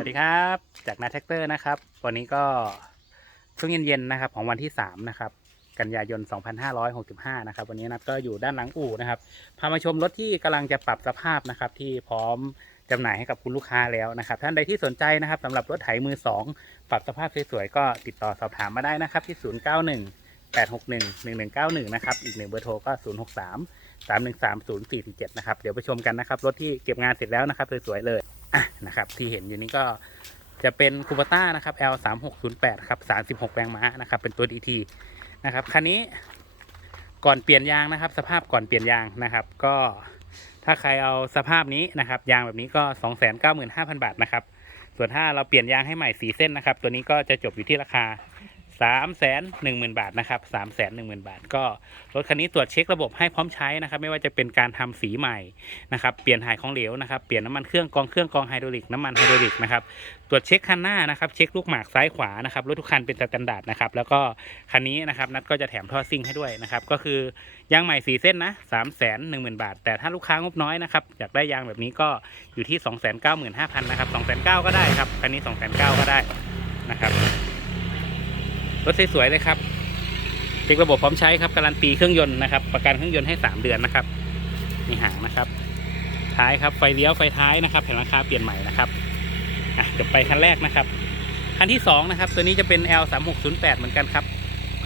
วัสดีครับ จากนาแท็กเตอร์นะครับ วันนี้ก็ช่วงเย็นๆนะครับของวันที่3นะครับกันยายน 2565 นะครับ วันนี้นัดก็อยู่ด้านหลังอู่นะครับ พามาชมรถที่กำลังจะปรับสภาพนะครับ ที่พร้อมจำหน่ายให้กับคุณลูกค้าแล้วนะครับ ท่านใดที่สนใจนะครับสำหรับรถไถมือ 2 ปรับสภาพสวยๆก็ติดต่อสอบถามมาได้นะครับที่ 091 861 1191 นะครับ อีกหนึ่งเบอร์โทรก็ 063 313 0447 นะครับ เดี๋ยวไปชมกันนะครับ รถที่เก็บงานเสร็จแล้วนะครับ สวยๆเลย อะนะครับที่เห็นอยู่นี้ก็จะเป็นคูปต้านะครับ L 3 6 0 8ครับ36แรงม้านะครับเป็นตัว DT นะครับคันนี้ก่อนเปลี่ยนยางนะครับ สภาพก่อนเปลี่ยนยางนะครับ ก็ถ้าใครเอาสภาพนี้นะครับ ยางแบบนี้ก็ 295,000 บาทนะครับ ส่วนถ้าเราเปลี่ยนยางให้ใหม่สีเส้นนะครับ ตัวนี้ก็จะจบอยู่ที่ราคา 3 1 0 0 0 0 บาทนะครับ3 1 0 0 0 0 บาท ก็รถคันนี้ตรวจเช็คระบบให้พร้อมใช้นะครับ ไม่ว่าจะเป็นการทำสีใหม่นะครับ เปลี่ยนถ่ายของเหลวนะครับ เปลี่ยนน้ำมันเครื่องกองเครื่องกองไฮดรอลิกน้ำมันไฮดรอลิกนะครับ ตรวจเช็คคันหน้านะครับ เช็คลูกหมากซ้ายขวานะครับ รถทุกคันเป็นสแตนดาร์ดนะครับ แล้วก็คันนี้นะครับนัดก็จะแถมท่อซิ่งให้ด้วยนะครับ ก็คือยางใหม่สีเส้นนะ3 1 0 0 0 0บาท แต่ถ้าลูกค้างบน้อยนะครับอยากได้ยางแบบนี้ก็อยู่ที่295,000นะครับ209,000ก็ได้ครับคันนี้209,000ก็ได้นะครับ รถสวยๆเลยครับเช็คระบบพร้อมใช้ครับการันตีเครื่องยนต์นะครับ ประกันเครื่องยนต์ให้ 3 เดือนนะครับนี่หางนะครับ ท้ายครับไฟเลี้ยวไฟท้ายนะครับแผ่นหลังคาเปลี่ยนใหม่นะครับอะเดี๋ยวไปคันแรกนะครับคันที่2นะครับตัวนี้จะเป็น L 3 6 0 8เหมือนกันครับ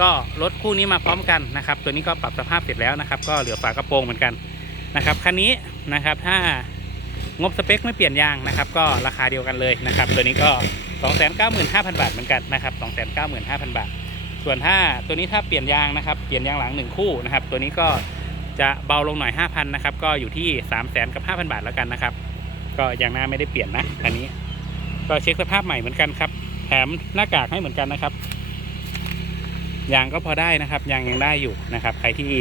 ก็รถคู่นี้มาพร้อมกันนะครับ ตัวนี้ก็ปรับสภาพเสร็จแล้วนะครับ ก็เหลือฝากระโปรงเหมือนกันนะครับคันนี้นะครับถ้างบสเปคไม่เปลี่ยนยางนะครับ ก็ราคาเดียวกันเลยนะครับ ตัวนี้ก็ 295,000 บาทเหมือนกันนะครับ295,000 บาท ส่วนถ้าตัวนี้ถ้าเปลี่ยนยางนะครับ เปลี่ยนยางหลัง 1 คู่นะครับ ตัวนี้ก็จะเบาลงหน่อย 5,000นะครับ ก็อยู่ที่ 300,000 กับ 5,000 บาทแล้วกันนะครับ ก็ยางหน้าไม่ได้เปลี่ยนนะคันนี้ ก็เช็คสภาพใหม่เหมือนกันครับ แถมหน้ากากให้เหมือนกันนะครับ ยางก็พอได้นะครับ ยางยังได้อยู่นะครับ ใครที่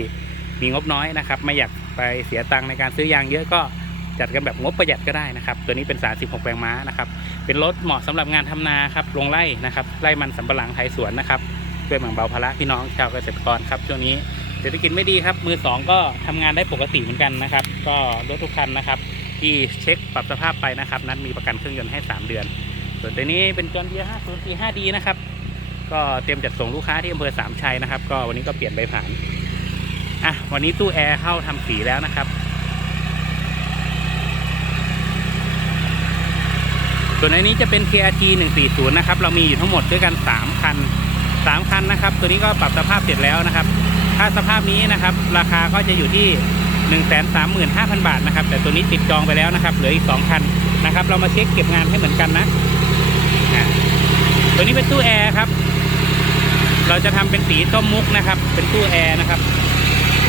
มีงบน้อยนะครับ ไม่อยากไปเสียตังค์ในการซื้อยางเยอะก็ จัดกันแบบงบประหยัดก็ได้นะครับ ตัวนี้เป็น 36 แรงม้านะครับ เป็นรถเหมาะสำหรับงานทำนาครับ ลงไร่นะครับ ไร่มันสำปะหลังไถสวนนะครับ ช่วยแบ่งเบาภาระพี่น้องชาวเกษตรกรครับ ช่วงนี้เศรษฐกิจไม่ดีครับ มือสองก็ทำงานได้ปกติเหมือนกันนะครับ ก็รถทุกคันนะครับ ที่เช็คปรับสภาพไปนะครับ นั้นมีประกันเครื่องยนต์ให้ 3 เดือน ส่วนตัวนี้เป็นจอนเดียร์50 4 5D นะครับ ก็เตรียมจัดส่งลูกค้าที่อำเภอสามชัยนะครับ ก็วันนี้ก็เปลี่ยนใบผ่านอะวันนี้ตู้แอร์เข้าทำสีแล้วนะครับ ส่วนอันนี้จะเป็น KRT 140 นะครับ เรามีอยู่ทั้งหมดด้วยกัน 3 คัน 3 คันนะครับ ตัวนี้ก็ปรับสภาพเสร็จแล้วนะครับ ถ้าสภาพนี้นะครับ ราคาก็จะอยู่ที่ 135,000 บาทนะครับ แต่ตัวนี้ติดจองไปแล้วนะครับ เหลืออีก 2 คันนะครับ เรามาเช็คเก็บงานให้เหมือนกันนะ ตัวนี้เป็นตู้แอร์ครับ เราจะทำเป็นสีส้มมุกนะครับ เป็นตู้แอร์นะครับ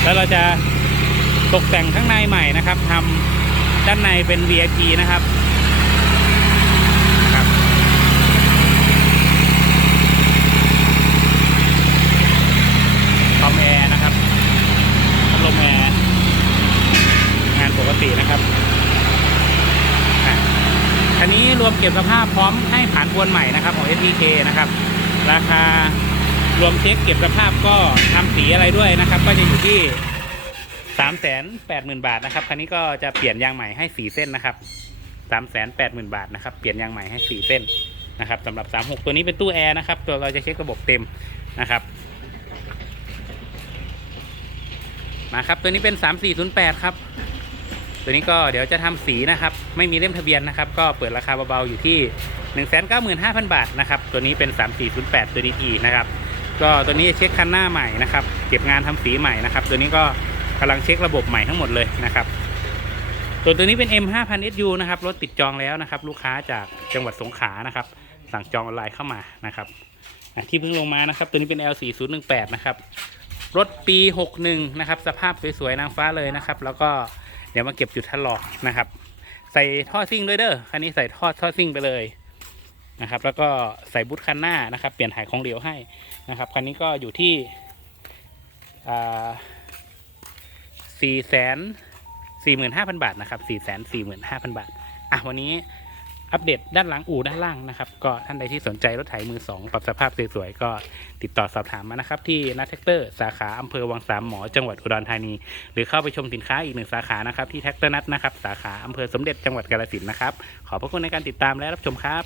แล้วเราจะตกแต่งข้างในใหม่นะครับทำด้านในเป็น VIP นะครับคอมแอร์นะครับพัดลมแอร์งานปกตินะครับอะคันนี้ร วมเก็บสภาพพร้อมให้ผ่านทวนใหม่นะครับของ SPK นะครับ ราคารวมเช็คเก็บสภาพก็ทำสีอะไรด้วยนะครับ ก็จะอยู่ที่3 8 0 0 0 0บาทนะครับคันนี้ก็จะเปลี่ยนยางใหม่ให้สีเส้นนะครับสามแสนแปดหมื่นบาทนะครับเปลี่ยนยางใหม่ให้สี่เส้นนะครับสำหรับสามหกตัวนี้เป็นตู้แอร์นะครับ ตัวเราจะเช็คระบบเต็มนะครับมาครับตัวนี้เป็นสามสี่ศูนย์แปดครับ ตัวนี้ก็เดี๋ยวจะทำสีนะครับ ไม่มีเล่มทะเบียนนะครับ ก็เปิดราคาเบาๆอยู่ที่หนึ่งแสนเก้าหมื่นห้าพันบาทนะครับ ตัวนี้เป็นสามสี่ศูนย์แปดตัวดีทีนะครับก็ตัวนี้เช็คคันหน้าใหม่นะครับ เก็บงานทำสีใหม่นะครับ ตัวนี้ก็กำลังเช็คระบบใหม่ทั้งหมดเลยนะครับส่วนตัวนี้เป็น M 5 0 0 0 SU นะครับรถติดจองแล้วนะครับ ลูกค้าจากจังหวัดสงขลานะครับ สั่งจองออนไลน์เข้ามานะครับที่เพิ่งลงมานะครับ ตัวนี้เป็น L 4 0 1 8 นะครับรถปี 61 นะครับ สภาพสวยๆนางฟ้าเลยนะครับ แล้วก็ เดี๋ยวมาเก็บจุดทันหลอกนะครับ ใส่ท่อซิ่งด้วยเด้อคันนี้ใส่ท่อท่อซิ่งไปเลยนะครับ แล้วก็ใส่บูทคันหน้านะครับ เปลี่ยนถ่ายของเหลวให้นะครับคันนี้ก็อยู่ที่อ่แสี่แสน45,000บาทนะครับ445,000บาทอะวันนี้ อัปเดตด้านหลังอู่ด้านล่างนะครับ ก็ท่านใดที่สนใจรถไถมือ 2 ปรับสภาพสวยๆ ก็ติดต่อสอบถามมานะครับ ที่นัทแท็กเตอร์สาขาอำเภอวังสามหมอจังหวัดอุดรธานี หรือเข้าไปชมสินค้าอีกหนึ่งสาขานะครับที่แท็กเตอร์นัทนะครับสาขาอำเภอสมเด็จจังหวัดกาฬสินธุ์นะครับขอบพระคุณในการติดตามและรับชมครับ